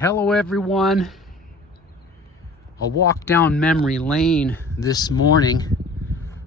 Hello everyone. A walk down memory lane this morning.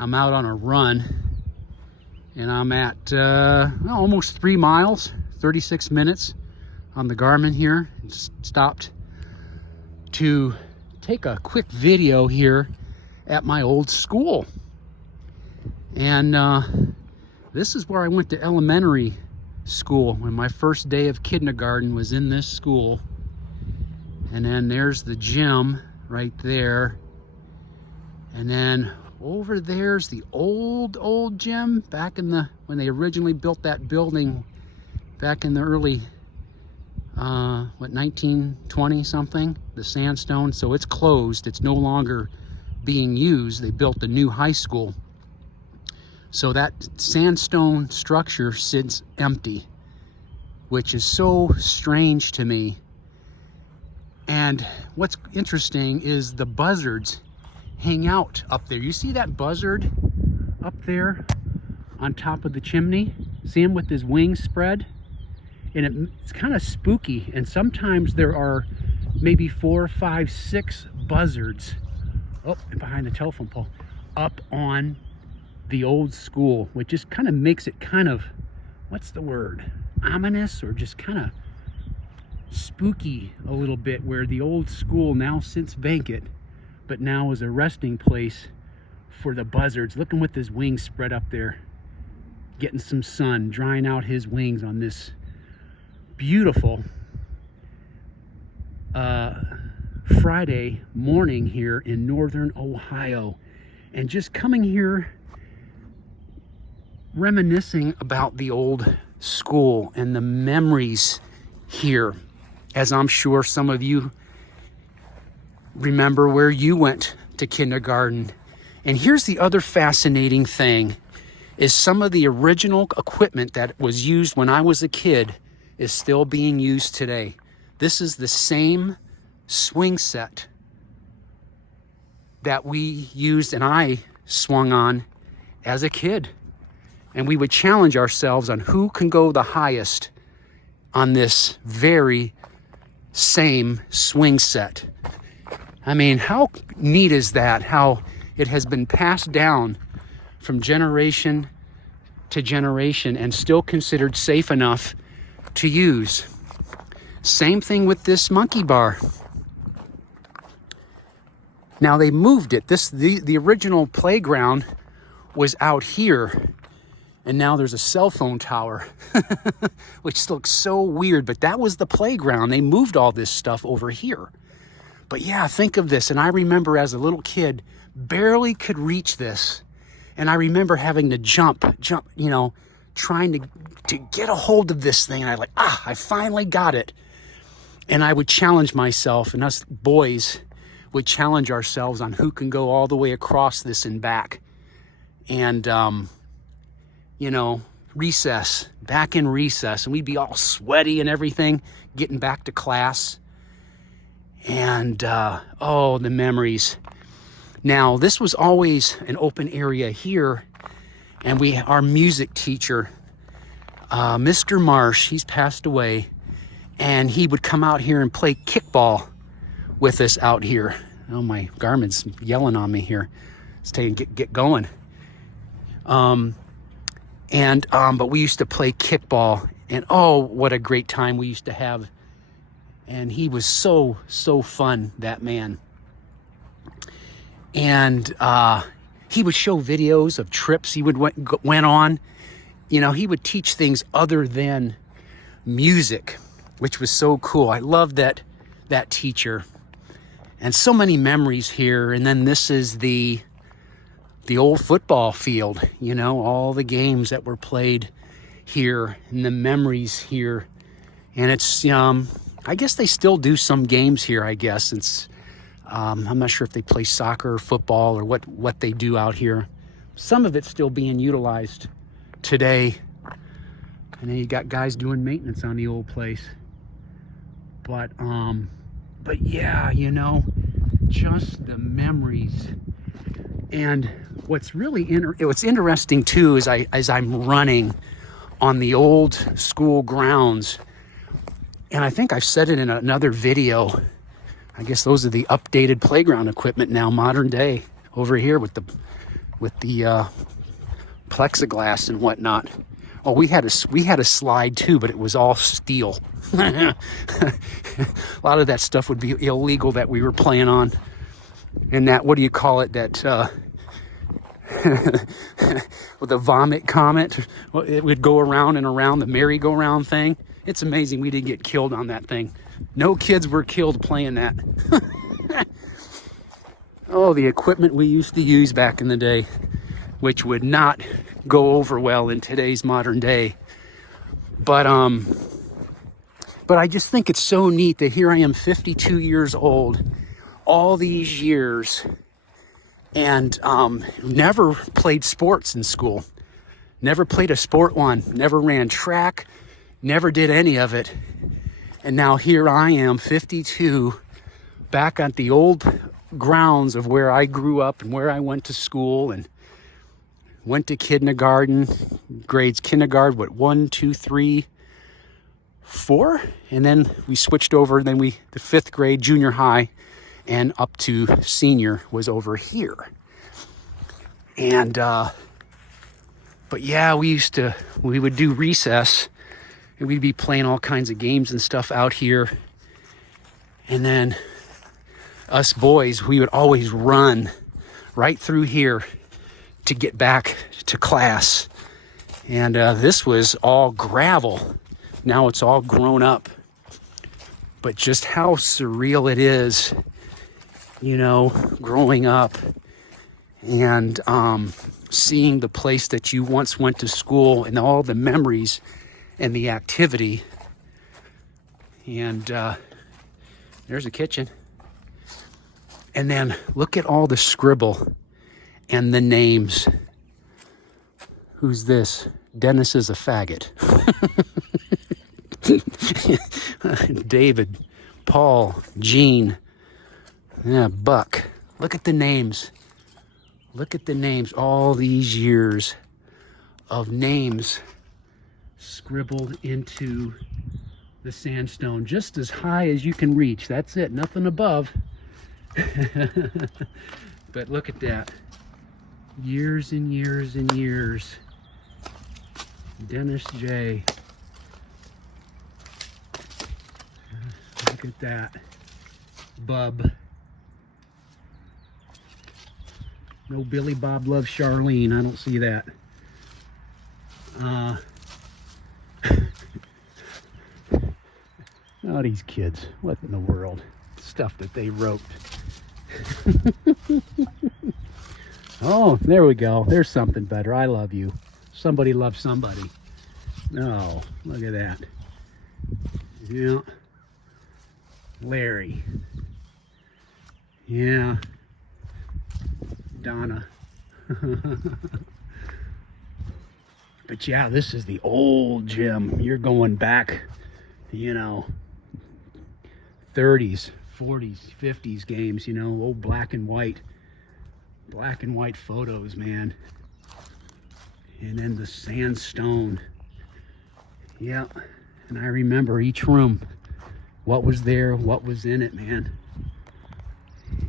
I'm out on a run and I'm at almost 3 miles, 36 minutes on the Garmin here. Just stopped to take a quick video here at my old school. And this is where I went to elementary school when my first day of kindergarten was in this school. And then there's the gym right there. And then over there's the old gym back in when they originally built that building back in the early, 1920 something, the sandstone. So it's closed. It's no longer being used. They built a new high school. So that sandstone structure sits empty, which is so strange to me. And what's interesting is the buzzards hang out up there. You see that buzzard up there on top of the chimney? See him with his wings spread? And it's kind of spooky. And sometimes there are maybe 4, 5, 6 buzzards, oh, and behind the telephone pole, up on the old school, which just kind of makes it kind of, what's the word? Ominous, or just kind of spooky a little bit, where the old school now sits vacant, but now is a resting place for the buzzards. Look at him with his wings spread up there, getting some sun, drying out his wings on this beautiful Friday morning here in northern Ohio. And just coming here, reminiscing about the old school and the memories here, as I'm sure some of you remember where you went to kindergarten. And here's the other fascinating thing, is some of the original equipment that was used when I was a kid is still being used today. This is the same swing set that we used and I swung on as a kid. And we would challenge ourselves on who can go the highest on this very same swing set. I mean, how neat is that? How it has been passed down from generation to generation and still considered safe enough to use. Same thing with this monkey bar. Now they moved it. The original playground was out here. And now there's a cell phone tower, which looks so weird, but that was the playground. They moved all this stuff over here. But yeah, think of this. And I remember as a little kid, barely could reach this. And I remember having to jump, you know, trying to get a hold of this thing. And I finally got it. And I would challenge myself, and us boys would challenge ourselves on who can go all the way across this and back. And, you know, back in recess, and we'd be all sweaty and everything, getting back to class. And, oh, the memories. Now, this was always an open area here, and our music teacher, Mr. Marsh, he's passed away, and he would come out here and play kickball with us out here. Oh, my Garmin's yelling on me here. It's taking, get going. But we used to play kickball, and oh, what a great time we used to have. And he was so fun, that man. And he would show videos of trips he went on. You know, he would teach things other than music, which was so cool. I loved that teacher. And so many memories here. And then this is the old football field, you know, all the games that were played here and the memories here. And it's, I guess they still do some games here, I guess. It's, I'm not sure if they play soccer or football or what they do out here. Some of it's still being utilized today. And then you got guys doing maintenance on the old place. But yeah, you know, just the memories. And what's really what's interesting too is as I'm running on the old school grounds, And I think I've said it in another video. I guess those are the updated playground equipment now, modern day, over here with the plexiglass and whatnot. Oh, we had a slide too, but it was all steel. A lot of that stuff would be illegal that we were playing on. And that, what do you call it? That with the vomit comet, it would go around and around, the merry-go-round thing. It's amazing we didn't get killed on that thing. No kids were killed playing that. Oh, the equipment we used to use back in the day, which would not go over well in today's modern day. But I just think it's so neat that here I am, 52 years old, all these years, and never played sports in school. Never played a sport one, never ran track, never did any of it. And now here I am, 52, back at the old grounds of where I grew up and where I went to school and went to kindergarten, grades kindergarten, 1, 2, 3, 4? And then we switched over, then the 5th grade, junior high, and up to senior was over here. And, but yeah, we would do recess, and we'd be playing all kinds of games and stuff out here. And then us boys, we would always run right through here to get back to class. And this was all gravel. Now it's all grown up. But just how surreal it is, you know, growing up and seeing the place that you once went to school and all the memories and the activity. And there's a kitchen. And then look at all the scribble and the names. Who's this? Dennis is a faggot. David, Paul, Gene, yeah, Buck. Look at the names. Look at the names. All these years of names scribbled into the sandstone, just as high as you can reach. That's it, nothing above. But look at that. Years and years and years. Dennis J. Look at that. Bub. No Billy Bob loves Charlene. I don't see that. Oh, these kids. What in the world? Stuff that they wrote. Oh, there we go. There's something better. I love you. Somebody loves somebody. Oh, look at that. Yeah. Larry. Yeah. Donna. But yeah, this is the old gym. You're going back, you know, 30s, 40s, 50s games, you know, old black and white photos, man. And then the sandstone. Yeah, and I remember each room, what was there, what was in it, man.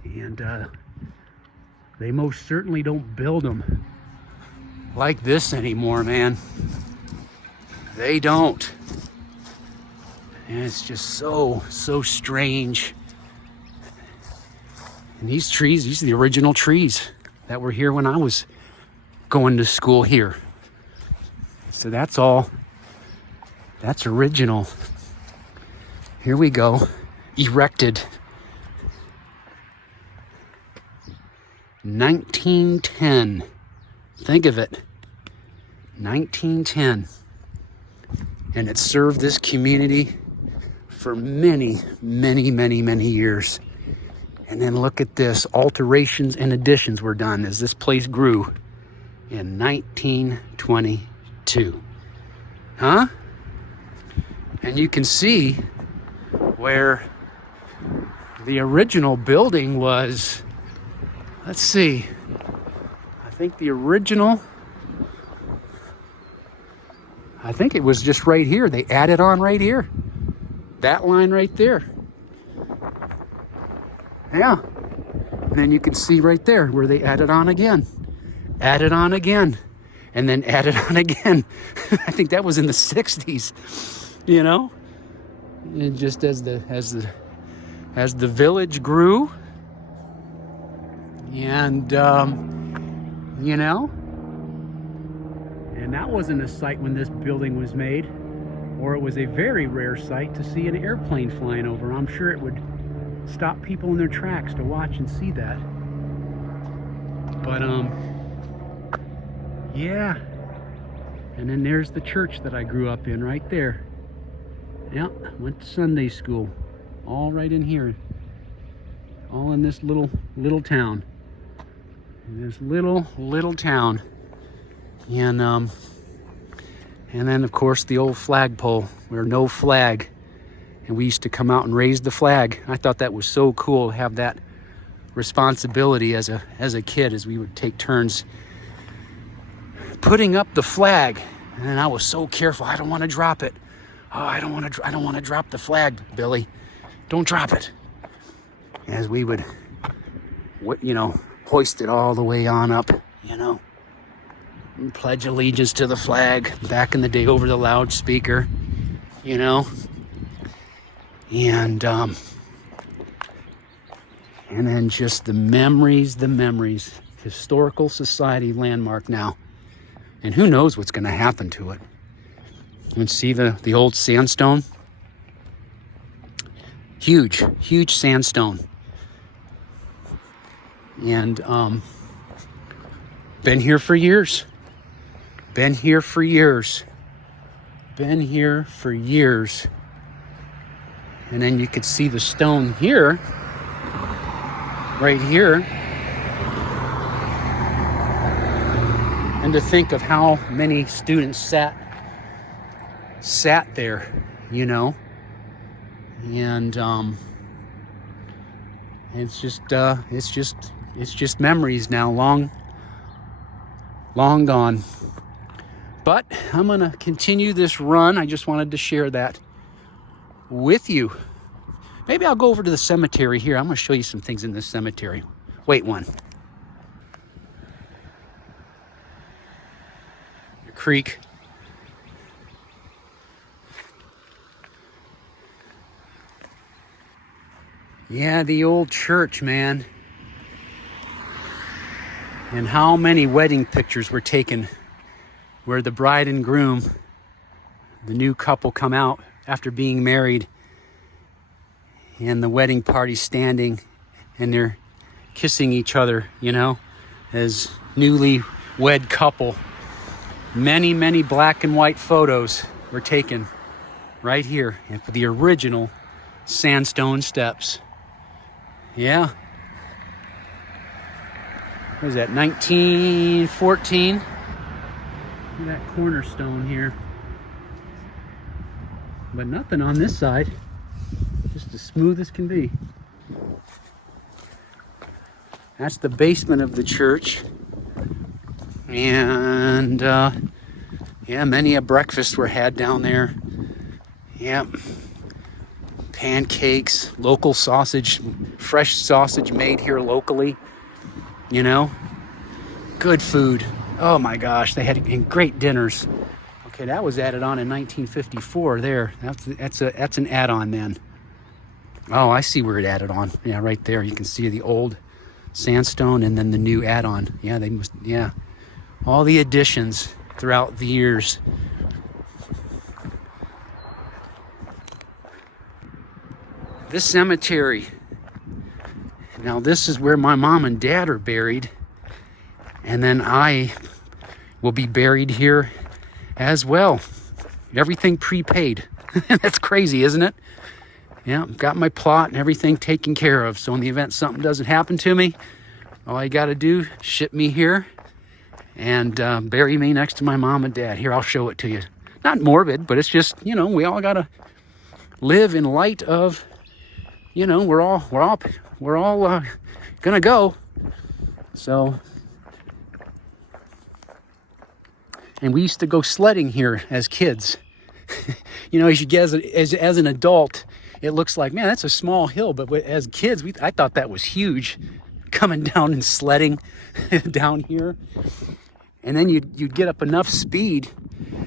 And they most certainly don't build them like this anymore, man. They don't. And it's just so strange. And these trees, these are the original trees that were here when I was going to school here. So that's all. That's original. Here we go. Erected. 1910. Think of it. 1910. And it served this community for many, many, many, many years. And then look at this. Alterations and additions were done as this place grew in 1922. Huh? And you can see where the original building was. Let's see. I think it was just right here. They added on right here. That line right there. Yeah. And then you can see right there where they added on again. Added on again. And then added on again. I think that was in the 60s, you know? And just as the village grew, and you know, and that wasn't a sight when this building was made, or it was a very rare sight to see an airplane flying over. I'm sure it would stop people in their tracks to watch and see that. But yeah. And then there's the church that I grew up in right there. Yeah, went to Sunday school, all right in here, all in this little town, in this little town, and then of course the old flagpole where no flag, and we used to come out and raise the flag. I thought that was so cool to have that responsibility as a kid, as we would take turns putting up the flag, and I was so careful. I don't want to drop it. Oh, I don't want to drop the flag, Billy. Don't drop it. As we would, you know, hoist it all the way on up, you know, and pledge allegiance to the flag back in the day over the loudspeaker, you know, and then just the memories, historical society landmark now, and who knows what's going to happen to it. You can see the old sandstone. Huge sandstone. And been here for years. Been here for years. And then you could see the stone here, right here. And to think of how many students sat there, you know, and it's just memories now, long gone. But I'm gonna continue this run. I just wanted to share that with you. Maybe I'll go over to the cemetery here. I'm gonna show you some things in this cemetery. Wait one. The creek. Yeah, the old church, man. And how many wedding pictures were taken where the bride and groom, the new couple, come out after being married, and the wedding party standing, and they're kissing each other, you know, as newly wed couple. Many black and white photos were taken right here at the original sandstone steps. Yeah. What is that, 1914? Look at that cornerstone here. But nothing on this side. Just as smooth as can be. That's the basement of the church. And, yeah, many a breakfast were had down there. Yep. Pancakes, local sausage, fresh sausage made here locally, you know, good food. Oh my gosh, they had great dinners. Okay, that was added on in 1954 there. That's an add-on then. Oh, I see where it added on. Yeah, right there. You can see the old sandstone and then the new add-on. Yeah, yeah. All the additions throughout the years. This cemetery, now this is where my mom and dad are buried, and then I will be buried here as well. Everything prepaid. That's crazy, isn't it? Yeah, got my plot and everything taken care of, so in the event something doesn't happen to me, all I gotta do, ship me here and bury me next to my mom and dad. Here, I'll show it to you. Not morbid, but it's just, you know, we all gotta live in light of, you know, we're all gonna go. So, and we used to go sledding here as kids. You know, as you get as an adult, it looks like, man, that's a small hill. But as kids, I thought that was huge, coming down and sledding down here. And then you'd get up enough speed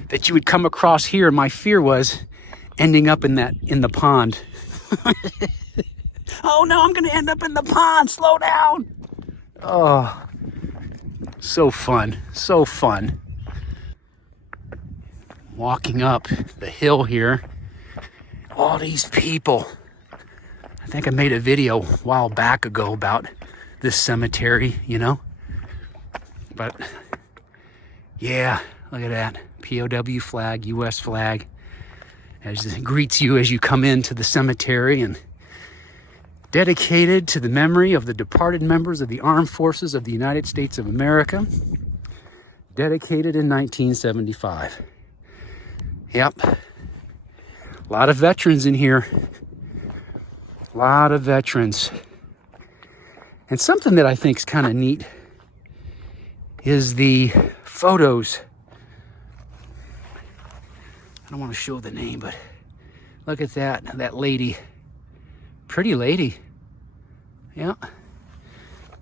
that you would come across here. And my fear was ending up in the pond. Oh no, I'm gonna end up in the pond. Slow down. Oh, so fun, so fun. Walking up the hill here, all these people. I think I made a video a while back ago about this cemetery, you know. But yeah, look at that. POW flag, US flag, as it greets you as you come into the cemetery, and dedicated to the memory of the departed members of the Armed Forces of the United States of America, dedicated in 1975. Yep. A lot of veterans in here. A lot of veterans. And something that I think is kind of neat is the photos. I don't want to show the name, but look at that lady. Pretty lady. Yeah.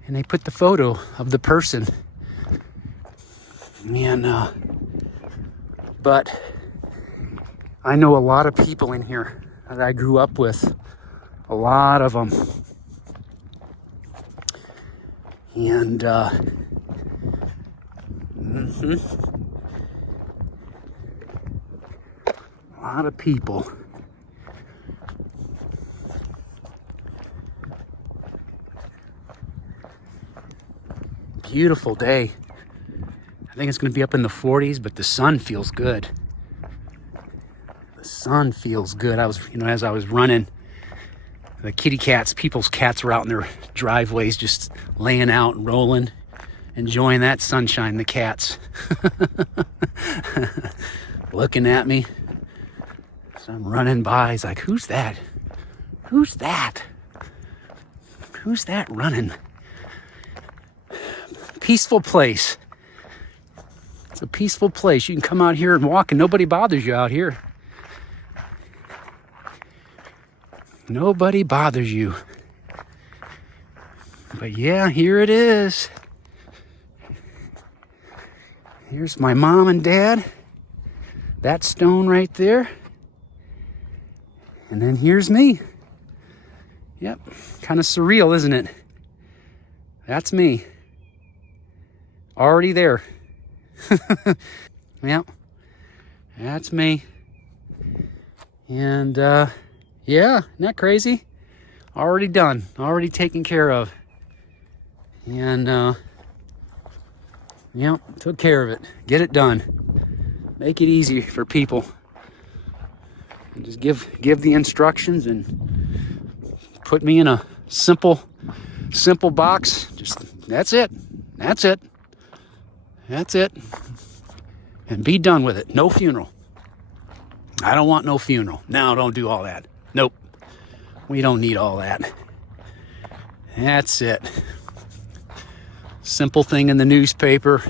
And they put the photo of the person. And but I know a lot of people in here that I grew up with. A lot of them. And a lot of people. Beautiful day. I think it's going to be up in the 40s, but the sun feels good. The sun feels good. As I was running, the kitty cats, people's cats were out in their driveways just laying out and rolling, enjoying that sunshine, the cats. Looking at me. So I'm running by. He's like, who's that? Who's that? Who's that running? Peaceful place. It's a peaceful place. You can come out here and walk and nobody bothers you out here. Nobody bothers you. But yeah, here it is. Here's my mom and dad. That stone right there. And then here's me. Yep, kind of surreal, isn't it? That's me. Already there. Yep, that's me. And yeah, isn't that crazy? Already done, already taken care of. And yep, took care of it. Get it done. Make it easy for people. And just give the instructions and put me in a simple box. Just that's it. That's it. That's it. And be done with it. No funeral. I don't want no funeral. No, don't do all that. Nope. We don't need all that. That's it. Simple thing in the newspaper.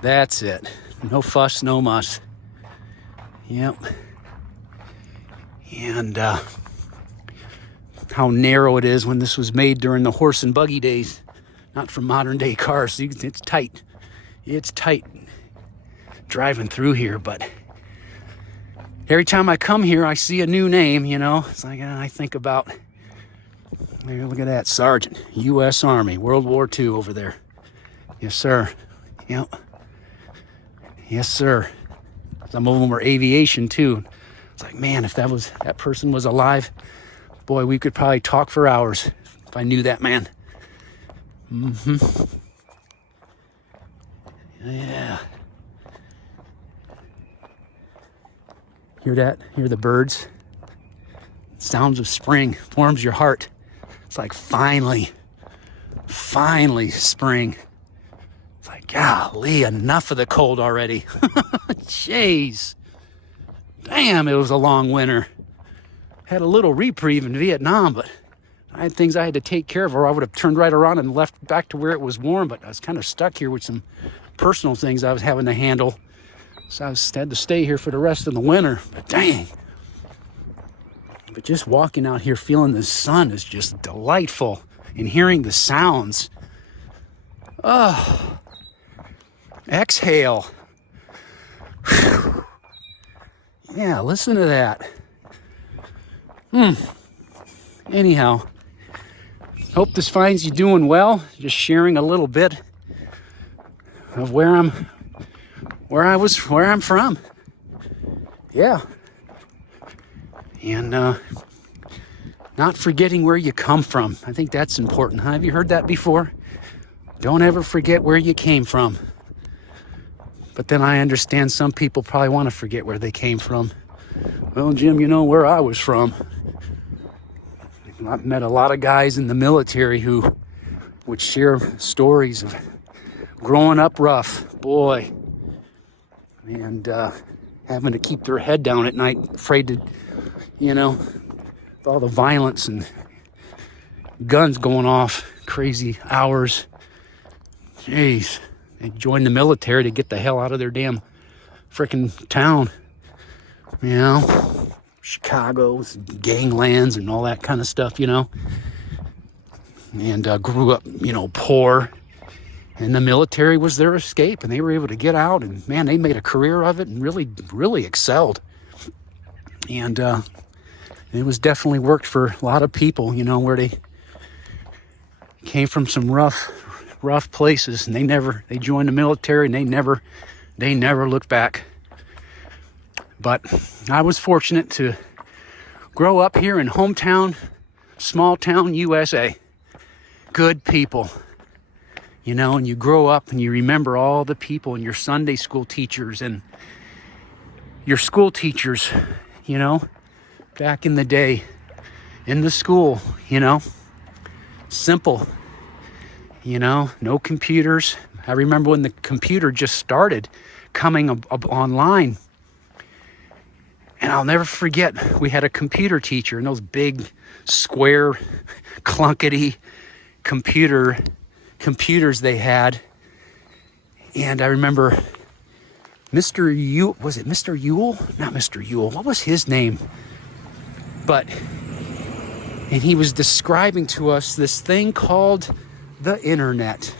That's it. No fuss, no muss. Yep. And how narrow it is when this was made during the horse and buggy days. Not for modern day cars. It's tight. It's tight driving through here, but every time I come here, I see a new name, you know. It's like I think about, here, look at that, Sergeant, U.S. Army, World War II over there. Yes, sir. Yep. Yes, sir. Some of them were aviation, too. It's like, man, if that person was alive, boy, we could probably talk for hours if I knew that man. Yeah. Hear that? Hear the birds? Sounds of spring. Warms your heart. It's like finally spring. It's like, golly, enough of the cold already. Jeez. Damn, it was a long winter. Had a little reprieve in Vietnam, but I had things I had to take care of, or I would have turned right around and left back to where it was warm, but I was kind of stuck here with some personal things I was having to handle. So I had to stay here for the rest of the winter. But dang. But just walking out here feeling the sun is just delightful. And hearing the sounds. Oh. Exhale. Whew. Yeah, listen to that. Anyhow, hope this finds you doing well. Just sharing a little bit of where I'm from. Yeah. And not forgetting where you come from. I think that's important. Have you heard that before? Don't ever forget where you came from. But then I understand some people probably want to forget where they came from. Well, Jim, you know where I was from. I've met a lot of guys in the military who would share stories of growing up rough, boy, and having to keep their head down at night, afraid to, with all the violence and guns going off, crazy hours. Jeez, they joined the military to get the hell out of their damn frickin' town. Chicago, ganglands and all that kind of stuff, and grew up, poor. And the military was their escape, and they were able to get out, and man, they made a career of it and really, really excelled. And it was definitely worked for a lot of people, where they came from some rough places, and they joined the military, and they never looked back. But I was fortunate to grow up here in hometown, small town USA. Good people, and you grow up and you remember all the people and your Sunday school teachers and your school teachers, back in the day in the school, simple, no computers. I remember when the computer just started coming up online. And I'll never forget, we had a computer teacher, and those big, square, clunkety computers they had. And I remember Mr. Yule, was it Mr. Yule? Not Mr. Yule, what was his name? And he was describing to us this thing called the internet.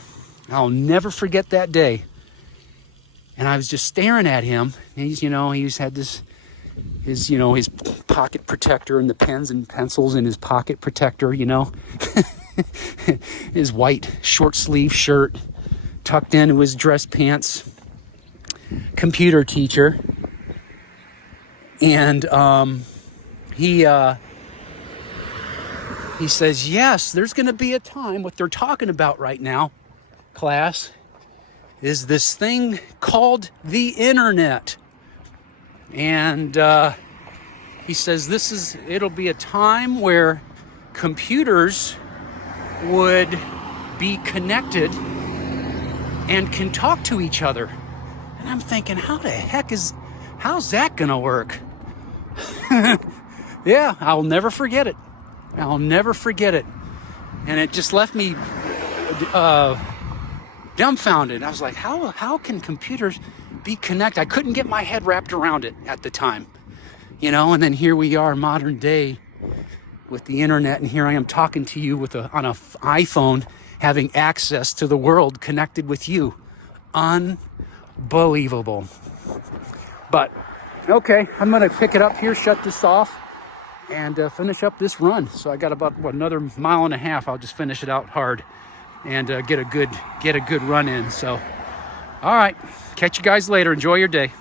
I'll never forget that day. And I was just staring at him. And he's had this, his pocket protector and the pens and pencils in his pocket protector, his white short sleeve shirt tucked into his dress pants, computer teacher. And he says, yes, there's going to be a time, what they're talking about right now, class, is this thing called the internet. And he says it'll be a time where computers would be connected and can talk to each other. And I'm thinking, how's that gonna work? Yeah, I'll never forget it. And it just left me dumbfounded. I was like, how can computers be connected? I couldn't get my head wrapped around it at the time, and then here we are modern day with the internet, and here I am talking to you on an iPhone, having access to the world connected with you. Unbelievable. But okay, I'm gonna pick it up here, shut this off, and finish up this run. So I got about another mile and a half. I'll just finish it out hard and get a good run in. So all right, catch you guys later. Enjoy your day.